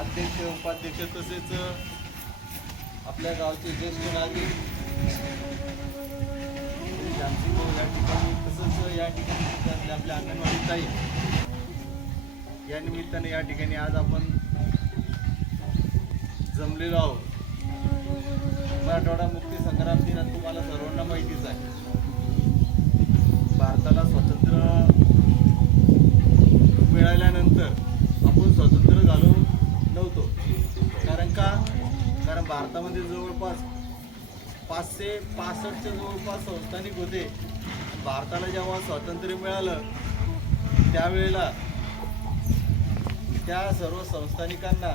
अध्यक्ष उपाध्यक्ष तसेच आपल्या गावचे ज्येष्ठ नागरिक जानसिंग भाऊ या ठिकाणी तसंच या ठिकाणी आपल्या आपल्या अंगणवाडी ताई या निमित्ताने या ठिकाणी आज आपण जमलेलो आहोत. मराठवाडा मुक्ती संग्राम दिनात तुम्हाला सर्वांना माहितीच आहे. भारताला स्वातंत्र्य मिळाल्यानंतर आपण स्वातंत्र्य झालो नव्हतो. कारण का? कारण भारतामध्ये जवळपास पाचशे पासष्टच्या जवळपास संस्थानिक होते. भारताला जेव्हा स्वातंत्र्य मिळालं त्यावेळेला त्या सर्व संस्थानिकांना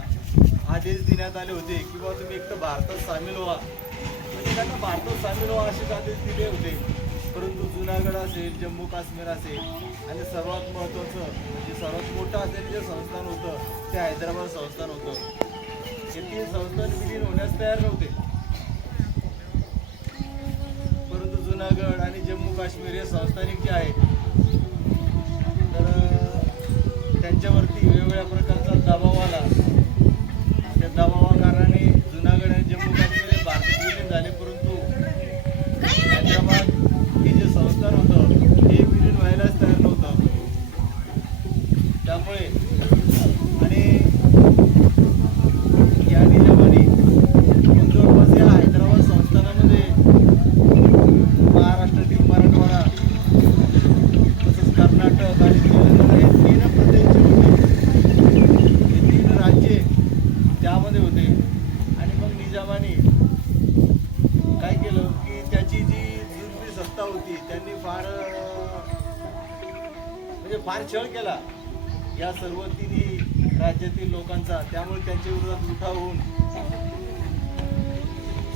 आदेश देण्यात आले होते की बाबा तुम्ही एक तर भारतात सामील व्हा. म्हणजे त्यांना भारतात सामील व्हा असेच आदेश दिले होते. परंतु जुनागड असेल जम्मू काश्मीर असेल आणि सर्वात महत्त्वाचं म्हणजे सर्वात मोठं असेल जे संस्थान होतं ते हैदराबाद संस्थान होतं. हे तीन संस्थान विलीन होण्यास तयार नव्हते. परंतु जुनागड आणि जम्मू काश्मीर हे संस्थानिक जे आहे म्हणजे फार छळ केला. या सर्व तिन्ही राज्यातील लोकांचा. त्यामुळे त्यांच्या विरोधात उठाव होऊन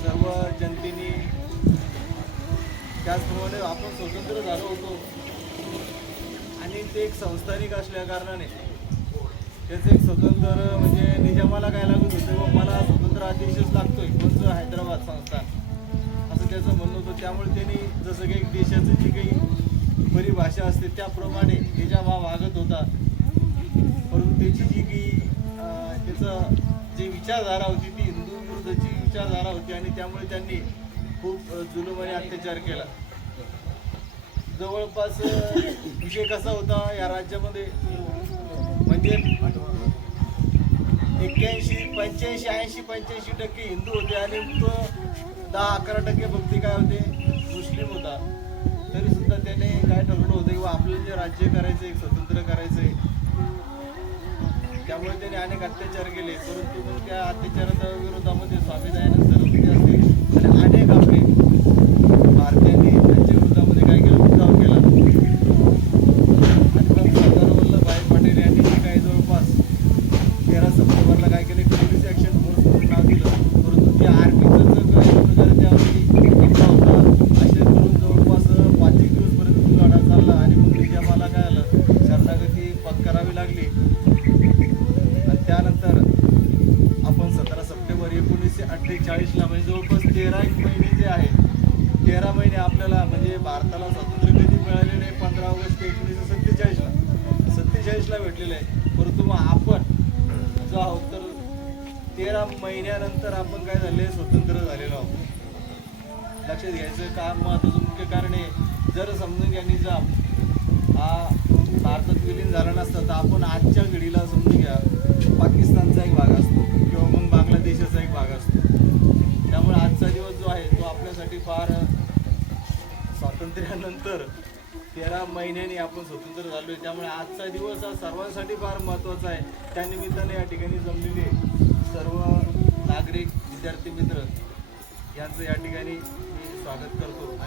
सर्व जनतेने त्याचप्रमाणे आपण स्वतंत्र झालो होतो. आणि ते एक संस्थानिक असल्या कारणाने त्याचं एक स्वतंत्र म्हणजे निजामाला काय लागत होतं? व मला स्वतंत्र आदेशच लागतोय कोणतं हैदराबाद संस्थान? असं त्याचं म्हणणं होतं. त्यामुळे त्यांनी जसं काही देशाचं जे काही परिभाषा असते त्याप्रमाणे त्याच्या भाव वागत होता परंतु त्याची जी की त्याचं जी विचारधारा होती ती हिंदू विरुद्धची विचारधारा होती आणि त्यामुळे त्यांनी खूप अं, जुलूम आणि अत्याचार केला. जवळपास विषय कसा होता या राज्यामध्ये? म्हणजे एक्क्याऐंशी पंच्याऐंशी ऐंशी पंच्याऐंशी टक्के हिंदू होते आणि दहा अकरा टक्के भक्ती काय होते? मुस्लिम होता. तरी सुद्धा त्याने काय ठरवलं होतं किंवा बा आपलं जे राज्य करायचं एक स्वतंत्र करायचं आहे त्यामुळे त्याने अनेक अत्याचार केले. परंतु मग त्या अत्याचाराच्या विरोधामध्ये स्वामी दयानंद सरस्वती असतील आणि अनेक आपले भारतीयांनी त्यांच्या विरोधामध्ये काय केलं उठाव केला आणि मग सरदार वल्लभभाई पटेल यांनी जे काही जवळपास तेरा सप्टेंबरला काय केलं की पोलीस ॲक्शन फोर्स म्हणून नाव दिलं परंतु ते आर्मीचं जो काही एक प्रकारे त्यावेळी किल्ला होता असे करून जवळपास पाच एक दिवसपर्यंत तो लढा चालला आणि मग निजामाला काय आलं शरणागती पत्करावी लागली आणि त्यानंतर आपण सतरा सप्टेंबर एकोणीसशे म्हणजे जवळपास तेरा एक महिने जे आहेत तेरा महिने आपल्याला म्हणजे भारताला स्वातंत्र्य कधी मिळाले नाही पंधरा ऑगस्ट एकोणीसशे सत्तेचाळीसला सत्तेचाळीसला भेटलेलं आहे. परंतु मग आपण जो आहोत तर तेरा महिन्यानंतर आपण काय झाले स्वतंत्र झालेलो आहोत. लक्षात घ्यायचं काम महत्वाचं मुख्य कारण आहे जर समजून घ्या निजाम हा भारतात विलीन झाला नसता तर आपण आजच्या घडीला तो फार स्वातंत्र्यानंतर तेरा महिन्यांनी आपण स्वतंत्र झालो आहे त्यामुळे आजचा दिवस हा सर्वांसाठी फार महत्त्वाचा आहे. त्यानिमित्ताने या ठिकाणी जमलेले सर्व नागरिक विद्यार्थी मित्र यांचं या ठिकाणी मी स्वागत करतो.